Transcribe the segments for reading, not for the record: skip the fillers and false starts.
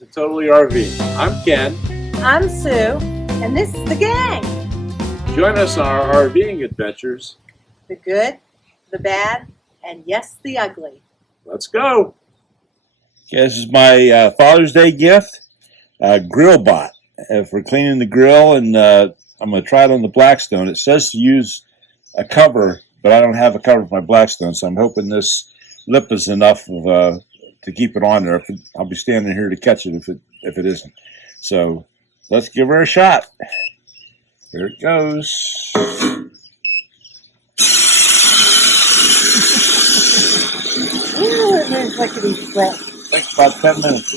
to Totally RV. I'm Ken. I'm Sue, and this is the gang. Join us on our RVing adventures. The good, the bad, and yes, the ugly. Let's go. Okay, this is my Father's Day gift, Grillbot, for cleaning the grill, and I'm going to try it on the Blackstone. It says to use a cover, but I don't have a cover for my Blackstone, so I'm hoping this lip is enough of, to keep it on there. I'll be standing here to catch it if it isn't. So let's give her a shot. Here it goes. Ooh, it moves lickety split. Takes about 10 minutes.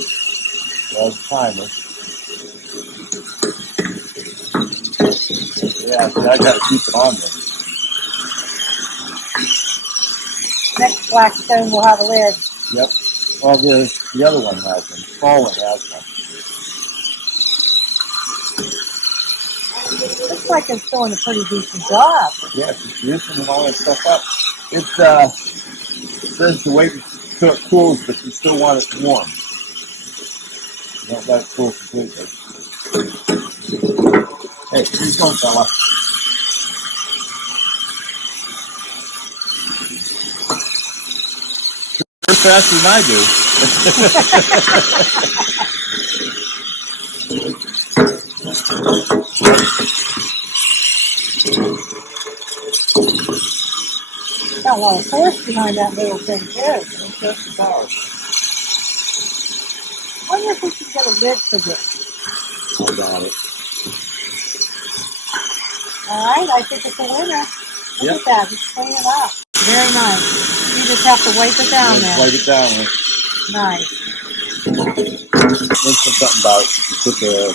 That's the timer. Yeah, see, I got to keep it on there. Next Blackstone will have a lid. Yep. Well, the other one has one. The small one has one. Looks like it's doing a pretty decent job. Yeah, it's loosening all that stuff up. It says to wait until it cools, but you still want it warm. You don't let it cool completely. Hey, where you going, fella? You're faster than I do. Got a lot of force behind that little thing, too. It's just about. I wonder if we can get a lid for this. I got it. All right, I think it's a winner. Look Yep. at that. It's cleaning up. Very nice. You just have to wipe it down there. Wipe it down. Nice. Mention something about you put the.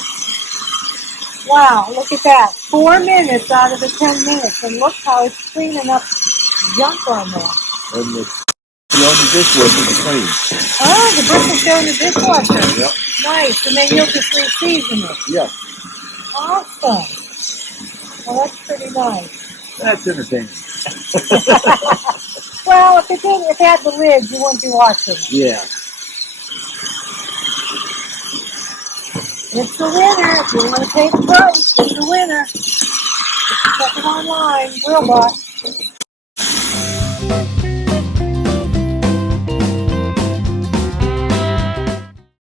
Wow, look at that. 4 minutes out of the 10 minutes. And look how it's cleaning up junk on there. And the dishwasher is clean. Oh, the bristles go in the dishwasher. Yep. Nice. And then you'll just re-season it. Yep. Awesome. Well, that's pretty nice. That's entertaining. Well, if it had the lid, you wouldn't be watching it. Yeah. It's the winner. If you want to pay the price, it's the winner. Check it online, Grillbot.